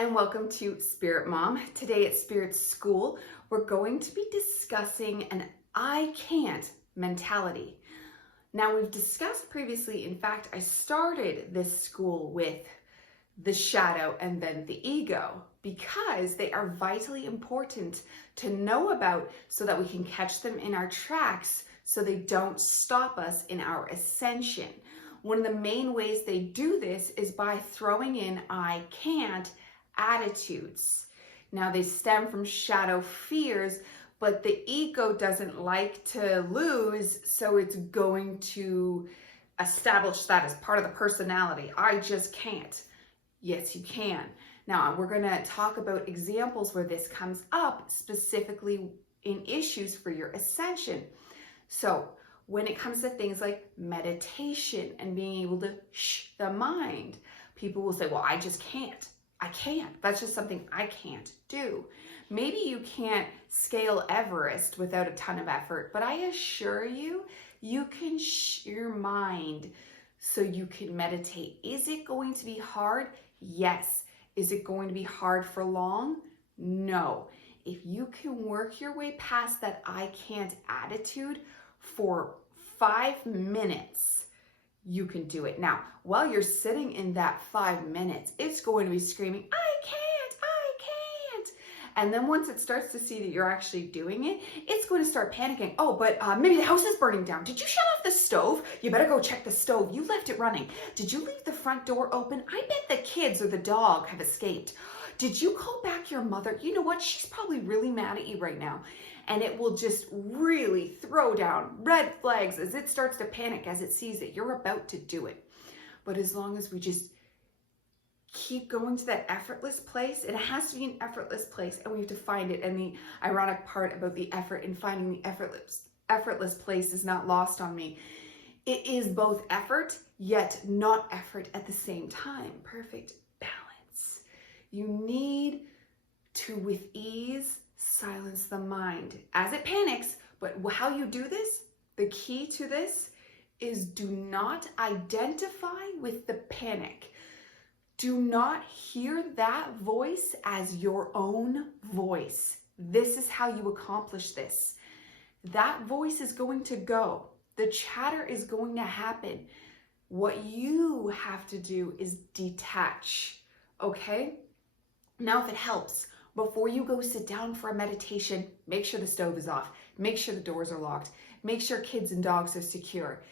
and welcome to Spirit Mom. Today at Spirit School, we're going to be discussing an I can't mentality. Now, we've discussed previously, in fact, I started this school with the shadow and then the ego because they are vitally important to know about so that we can catch them in our tracks so they don't stop us in our ascension. One of the main ways they do this is by throwing in I can't attitudes. Now, they stem from shadow fears, but the ego doesn't like to lose, so it's going to establish that as part of the personality. I just can't. Yes, you can. Now, we're going to talk about examples where this comes up specifically in issues for your ascension. So, when it comes to things like meditation and being able to shh the mind, people will say, well, I just can't. I can't. That's just something I can't do. Maybe you can't scale Everest without a ton of effort, but I assure you, you can shh your mind so you can meditate. Is it going to be hard? Yes. Is it going to be hard for long? No. If you can work your way past that I can't attitude for 5 minutes, you can do it. Now, while you're sitting in that 5 minutes, it's going to be screaming, I can't. And then once it starts to see that you're actually doing it, it's going to start panicking. Oh, but maybe the house is burning down. Did you shut off the stove? You better go check the stove. You left it running. Did you leave the front door open? I bet the kids or the dog have escaped. Did you call back your mother? You know what? She's probably really mad at you right now. And it will just really throw down red flags as it starts to panic as it sees that you're about to do it. But as long as we just keep going to that effortless place, it has to be an effortless place and we have to find it. And the ironic part about the effort in finding the effortless place is not lost on me. It is both effort, yet not effort at the same time. Perfect balance. You need to, with ease, silence the mind as it panics. But how you do this, the key to this is do not identify with the panic. Do not hear that voice as your own voice. This is how you accomplish this. That voice is going to go. The chatter is going to happen. What you have to do is detach, okay? Now, if it helps, before you go sit down for a meditation, make sure the stove is off. Make sure the doors are locked. Make sure kids and dogs are secure.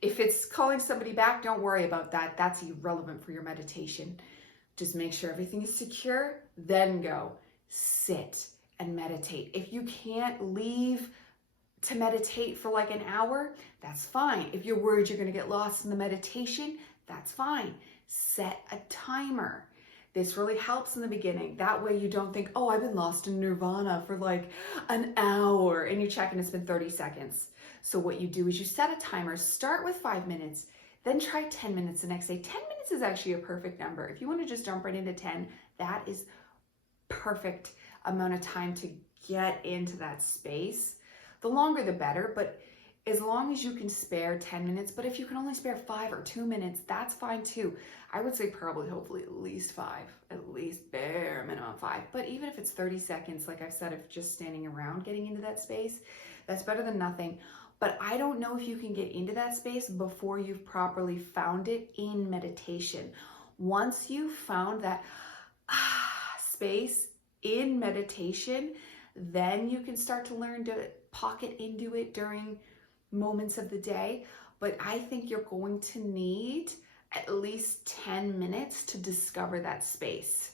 If it's calling somebody back, don't worry about that. That's irrelevant for your meditation. Just make sure everything is secure, then go sit and meditate. If you can't leave to meditate for like an hour, that's fine. If you're worried you're going to get lost in the meditation, that's fine. Set a timer. This really helps in the beginning. That way you don't think, oh, I've been lost in nirvana for like an hour and you check and it's been 30 seconds. So what you do is you set a timer, start with 5 minutes, then try 10 minutes the next day. 10 minutes is actually a perfect number. If you want to just jump right into 10, that is perfect amount of time to get into that space. The longer the better, but as long as you can spare 10 minutes, but if you can only spare 5 or 2 minutes, that's fine too. I would say probably, hopefully at least 5, at least bare minimum 5. But even if it's 30 seconds, like I've said, of just standing around getting into that space, that's better than nothing. But I don't know if you can get into that space before you've properly found it in meditation. Once you've found that space in meditation, then you can start to learn to pocket into it during moments of the day. But I think you're going to need at least 10 minutes to discover that space,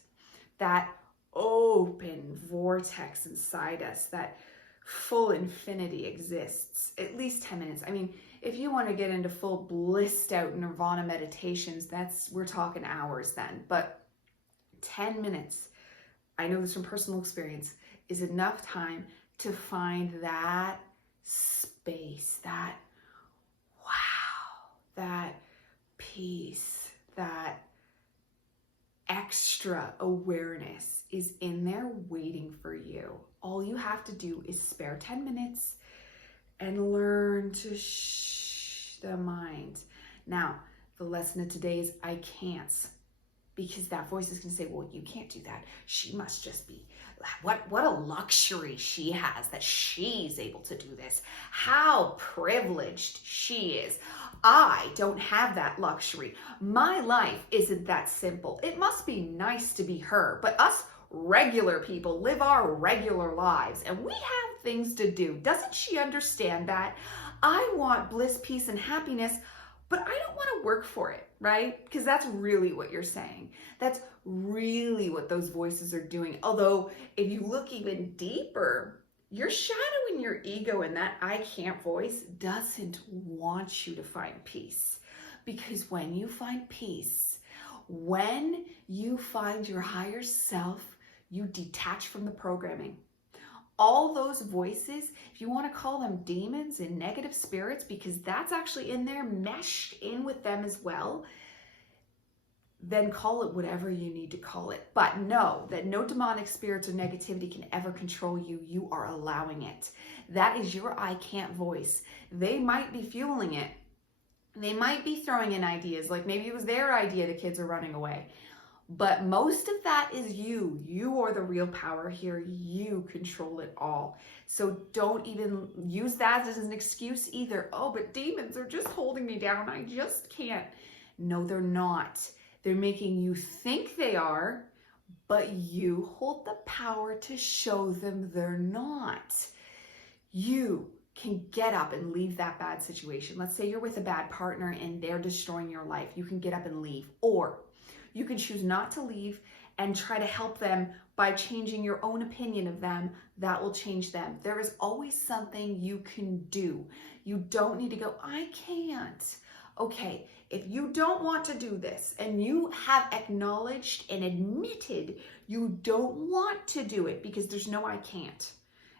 that open vortex inside us, that full infinity exists. At least 10 minutes. I mean, if you want to get into full blissed out nirvana meditations, we're talking hours then. But 10 minutes, I know this from personal experience, is enough time to find that space, that wow, that peace, that extra awareness is in there waiting for you. All you have to do is spare 10 minutes and learn to shh the mind. Now, the lesson of today is I can't. because that voice is going to say, well, you can't do that. She must just be, what a luxury she has that she's able to do this. How privileged she is. I don't have that luxury. My life isn't that simple. It must be nice to be her, but us regular people live our regular lives and we have things to do. Doesn't she understand that? I want bliss, peace, and happiness, but I don't want to work for it, right? Because that's really what you're saying. That's really what those voices are doing. Although if you look even deeper, you're shadowing your ego, and that I can't voice doesn't want you to find peace. Because when you find peace, when you find your higher self, you detach from the programming. All those voices, if you want to call them demons and negative spirits, because that's actually in there, meshed in with them as well, then call it whatever you need to call it. But know that no demonic spirits or negativity can ever control you. You are allowing it. That is your I can't voice. They might be fueling it. They might be throwing in ideas, like maybe it was their idea the kids are running away. But most of that is you. You are the real power here. You control it all. So don't even use that as an excuse either. Oh, but demons are just holding me down. I just can't. No, they're not. They're making you think they are, but you hold the power to show them they're not. You can get up and leave that bad situation. Let's say you're with a bad partner and they're destroying your life. You can get up and leave. Or you can choose not to leave and try to help them by changing your own opinion of them. That will change them. There is always something you can do. You don't need to go, I can't. Okay, if you don't want to do this and you have acknowledged and admitted you don't want to do it, because there's no I can't.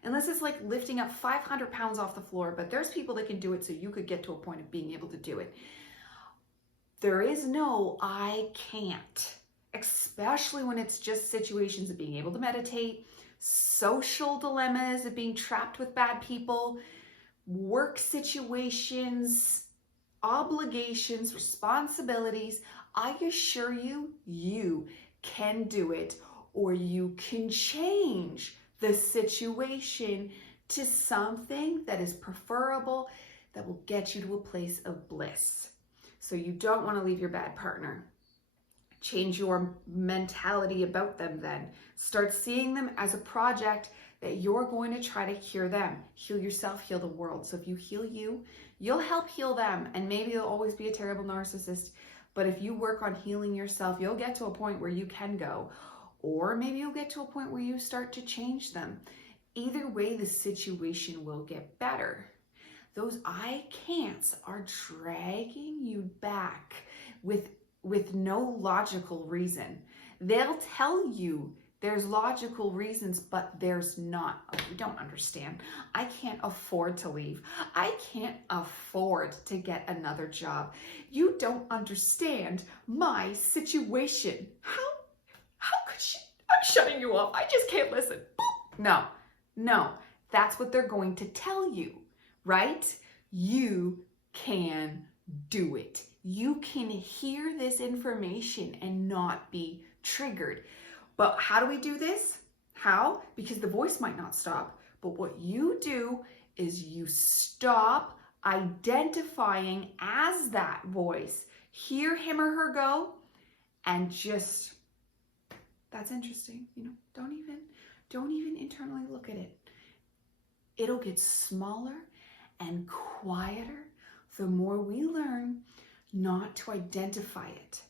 Unless it's like lifting up 500 pounds off the floor, but there's people that can do it so you could get to a point of being able to do it. There is no I can't, especially when it's just situations of being able to meditate, social dilemmas of being trapped with bad people, work situations, obligations, responsibilities. I assure you, you can do it, or you can change the situation to something that is preferable, that will get you to a place of bliss. So you don't want to leave your bad partner. Change your mentality about them then. Start seeing them as a project that you're going to try to cure them. Heal yourself, heal the world. So if you heal you, you'll help heal them. And maybe you'll always be a terrible narcissist, but if you work on healing yourself, you'll get to a point where you can go. Or maybe you'll get to a point where you start to change them. Either way, the situation will get better. Those I can'ts are dragging you back with no logical reason. They'll tell you there's logical reasons, but there's not. Oh, you don't understand. I can't afford to leave. I can't afford to get another job. You don't understand my situation. How could she? I'm shutting you off. I just can't listen. No, that's what they're going to tell you, right? You can do it. You can hear this information and not be triggered. But how do we do this? How? Because the voice might not stop. But what you do is you stop identifying as that voice. Hear him or her go and just, that's interesting. Don't even internally look at it. It'll get smaller and quieter the more we learn not to identify it.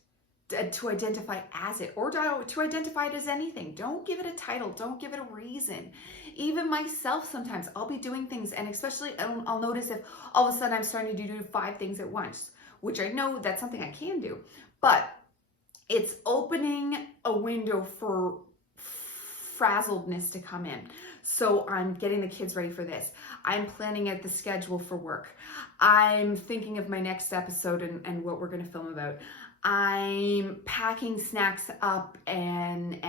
To identify as it, or to identify it as anything. Don't give it a title. Don't give it a reason. Even myself, sometimes I'll be doing things, and especially I'll notice if all of a sudden I'm starting to do 5 things at once, which I know that's something I can do, but it's opening a window for frazzledness to come in. So I'm getting the kids ready for this. I'm planning out the schedule for work. I'm thinking of my next episode and what we're going to film about. I'm packing snacks up and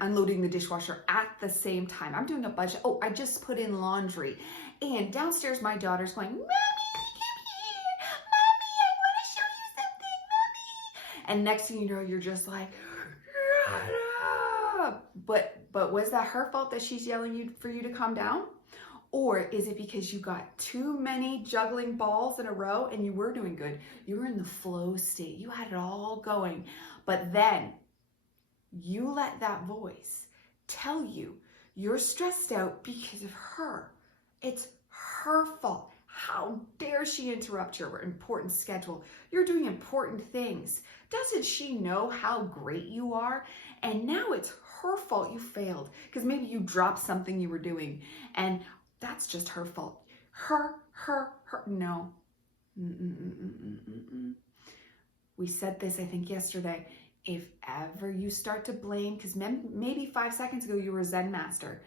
unloading the dishwasher at the same time. I'm doing a budget. Oh, I just put in laundry. And downstairs, my daughter's going, Mommy, come here. Mommy, I want to show you something, Mommy. And next thing you know, you're just like, But was that her fault that she's yelling for you to calm down? Or is it because you got too many juggling balls in a row and you were doing good? You were in the flow state. You had it all going. But then you let that voice tell you you're stressed out because of her. It's her fault. How dare she interrupt your important schedule? You're doing important things. Doesn't she know how great you are? And now it's her fault you failed because maybe you dropped something you were doing, and that's just her fault. Her. No. We said this, I think, yesterday. If ever you start to blame, because maybe 5 seconds ago you were a Zen master,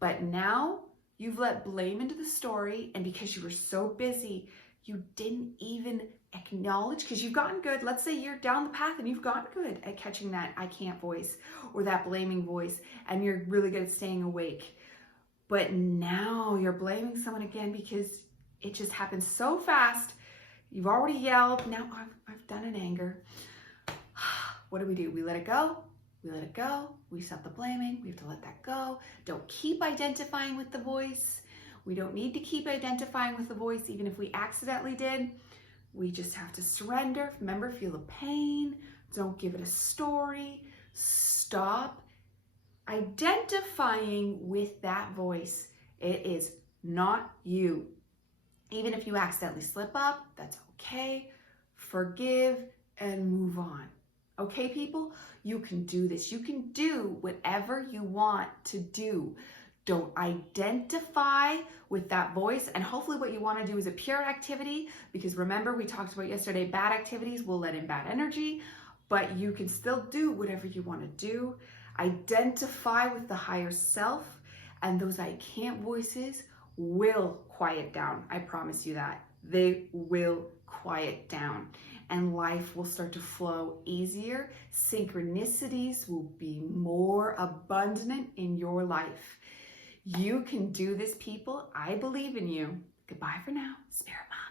but now you've let blame into the story, and because you were so busy, you didn't even acknowledge, because you've gotten good. Let's say you're down the path and you've gotten good at catching that I can't voice or that blaming voice, and you're really good at staying awake. But now you're blaming someone again because it just happened so fast. You've already yelled. Now I've done in anger. What do? We let it go. We let it go. We stop the blaming. We have to let that go. Don't keep identifying with the voice. We don't need to keep identifying with the voice, even if we accidentally did. We just have to surrender. Remember, feel the pain. Don't give it a story. Stop identifying with that voice. It is not you. Even if you accidentally slip up, that's okay. Forgive and move on. Okay, people? You can do this. You can do whatever you want to do. Don't identify with that voice. And hopefully what you want to do is a pure activity, because remember, we talked about yesterday, bad activities will let in bad energy, but you can still do whatever you want to do. Identify with the higher self, and those I can't voices will quiet down. I promise you that. They will quiet down, and life will start to flow easier. Synchronicities will be more abundant in your life. You can do this, people. I believe in you. Goodbye for now, Spirit Mom.